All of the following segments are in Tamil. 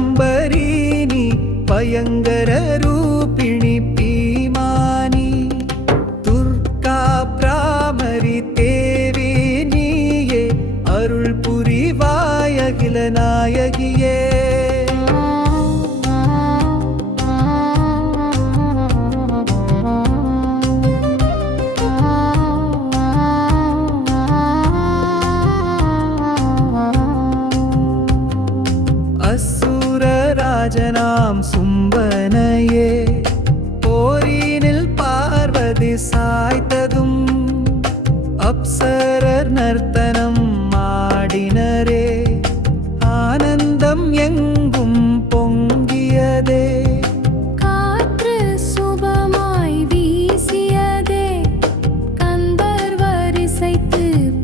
சாகம்பரீனி பயங்கர ரூபிணி பீமானி துர்கா பிராமரி தேவி நீயே அருள் புரிவாய் அகில நாயகியே ராஜனாம் சும்பனையே போரினில் பார்வதி சாய்த்ததும் அப்சரர் நர்த்தனம் ஆடினரே ஆனந்தம் எங்கும் பொங்கியதே காற்று சுபமாய் வீசியதே கந்தர்வர் இசைத்து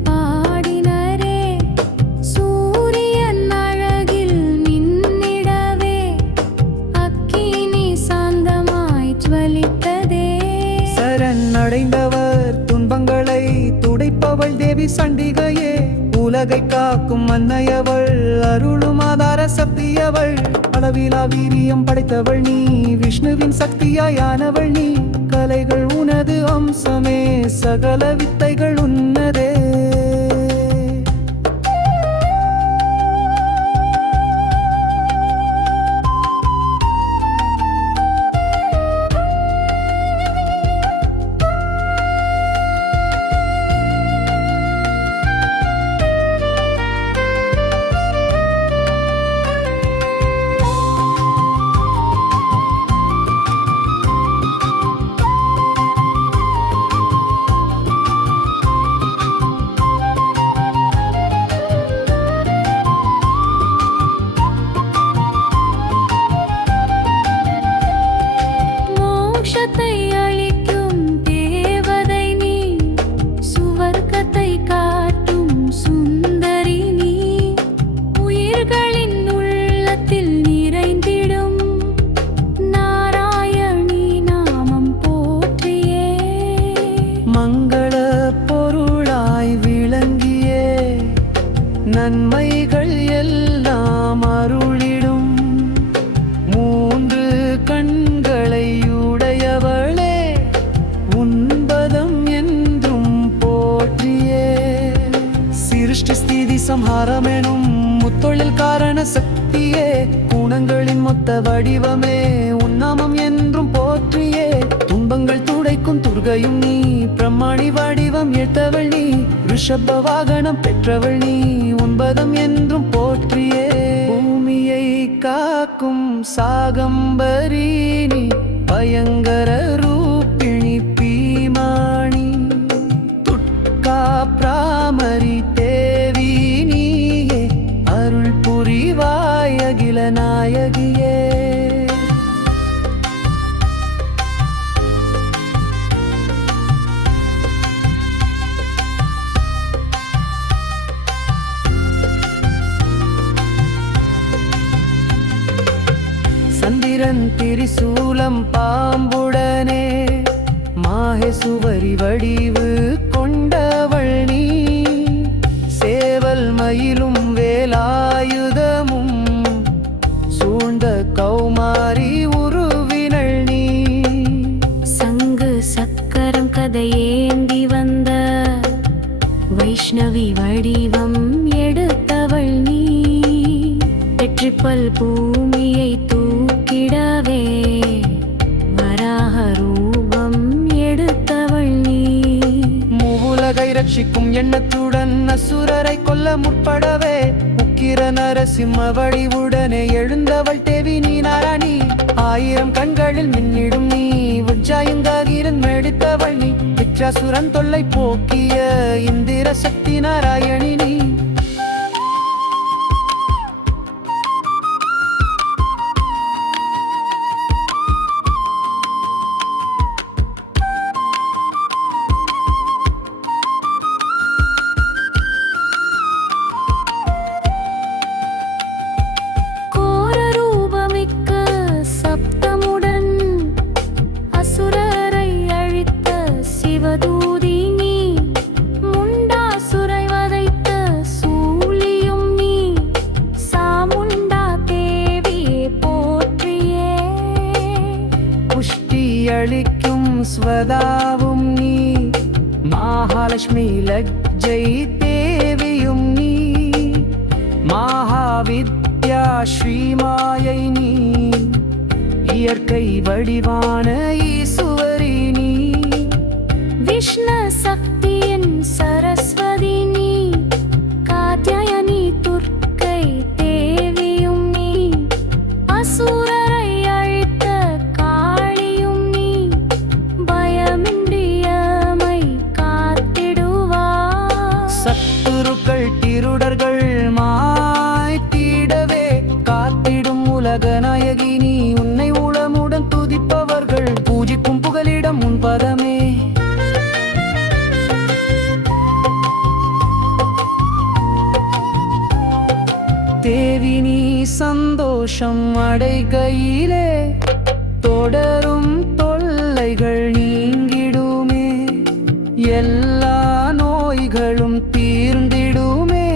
பாடினரே சூரியன் அழகில் மின்னிடவே அக்கினி சாந்தமாய் ஜ்வலித்ததே சரண் அடைந்தவர் துன்பங்களை துடைப்பவள் தேவி சண்டிகையே உலகை காக்கும் அன்னையவள் அருளும் ஆதார சக்தியவள் அளவிலா வீரியம் படைத்தவள் நீ விஷ்ணுவின் சக்தியாயானவள் நீ கலைகள் உனது அம்சமே சகல வித்தைகள் உன்னதே அளிக்கும் தேவதை நீ சுவர்க்கத்தை காட்டும் சுந்தரி நீ உயிர்களின் உள்ளத்தில் நிறைந்திடும் நாராயணி நாமம் போற்றியே மங்கள பொருளாய் விளங்கியே நன்மைகள் எல்லாம் அருளிடும் மூன்று கண்களை உடையவளே உன்பதம் என்றும் போற்றியே சிருஷ்டி ஸ்திதி சம்ஹாரமெனும் முத்தொழில் காரண சக்தியே குணங்களின் மொத்த வடிவமே உன்னாமம் என்றும் போற்றியே துன்பங்கள் துடைக்கும் துர்கையும் நீ பிரம்மாணி வடிவம் ஏற்றவள் நீ ரிஷப வாகனம் பெற்றவள் நீ உன்பதம் என்றும் போற்றியே பூமியை காக்கும் சாகம்பரீனி பயங்கர ரூபிணி பீமாணி துர்கா பிராமரி தேவி நீயே அருள் புரிவாய் அகில நாயகியே சந்திரன் திரிசூலம் பாம்புடனே மாஹேசுவரி வடிவு கொண்டவள் நீ சேவல் மயிலும் வேலாயுதமும் சூழ்ந்த கௌமாரி உருவினள் நீ சங்கு சக்கரம் கதையேந்தி வந்த வைஷ்ணவி வடிவம் எடுத்தவள் நீ வெற்றிப்பல் பூமியை தூக்கிடவே வராக ரூபம் எடுத்தவள் நீ மூவுலகை ரட்சிக்கும் எண்ணத்துடன் அசுரரை கொல்ல முற்படவே உக்கிர நரசிம்ம வடிவுடனே எழுந்தவள் தேவி நீ நாராணி ஆயிரம் கண்களில் மின்னிடும் நீ உஜ்ஜாயுங்காகிரன் மெடித்தவள் நீ விக்ராசுரன் தொல்லை போக்கிய இந்திர சக்தி நாராயணி நீ சிவதூதி நீ முண்டாசுரை வதைத்த அளிக்கும் ஸ்வதாவும் நீ மகாலட்சுமி லஜ்ஜை தேவியும் நீ மகாவித்யா ஸ்ரீமாயை நீ இயற்கை வடிவான ஈசுவரி நீ விஷ்ணு சக்தியின் சரஸ்வதி நீ காத்யாயனி துர்க்கை தேவியும் நீ அசுரரை அழித்த காளியும் நீ பயமின்றியமை காத்திடுவார் சத்துருக்கள் திருடர்கள் மாய்த்திடவே காத்திடும் உலக நாயகி நீ உன்னை உளமுடன் துதிப்பவர்கள் பூஜிக்கும் புகலிடம் உன் பதமே தேவி நீ சந்தோஷம் அடைகையிலே தொடரும் தொல்லைகள் நீங்கிடுமே எல்லா நோய்களும் தீர்ந்திடுமே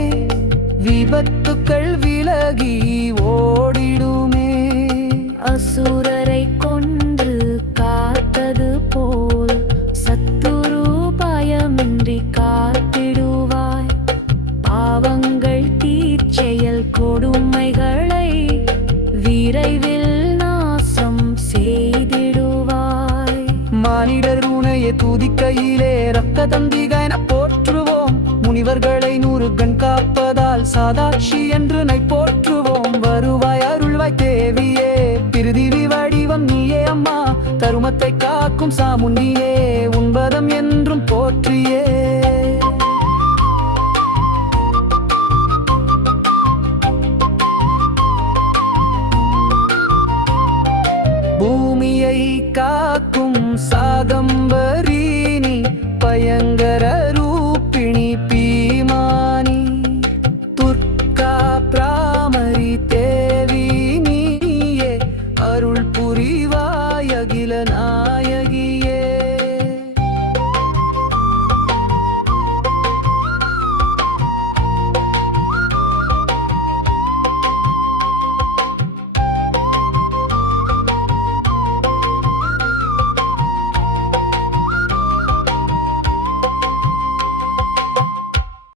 விபத்துக்கள் விலகி ஓடிடுமே அசுரரை கொன்று காத்தது போல் சத்துரு பயமின்றி காத்திடுவாய் பாவங்கள் தீச்செயல் கொடுமைகளை விரைவில் நாசம் செய்திடுவாய் மானிடர் உனையை துதிக்கையிலே ரத்த தந்திக என போற்றுவோம் முனிவர்களை 100 கண் காப்பதால் சாதாட்சி என்று நை போற்றுவோம் வருவாய் அருள்வாய் தேவியே பிரிதிவி வடிவம் நீயே அம்மா தருமத்தை காக்கும் சாமுண்டியே உன்பதம் என்றும் போற்றியே பூமியை காக்கும் சாகம்பரீனி பயங்கர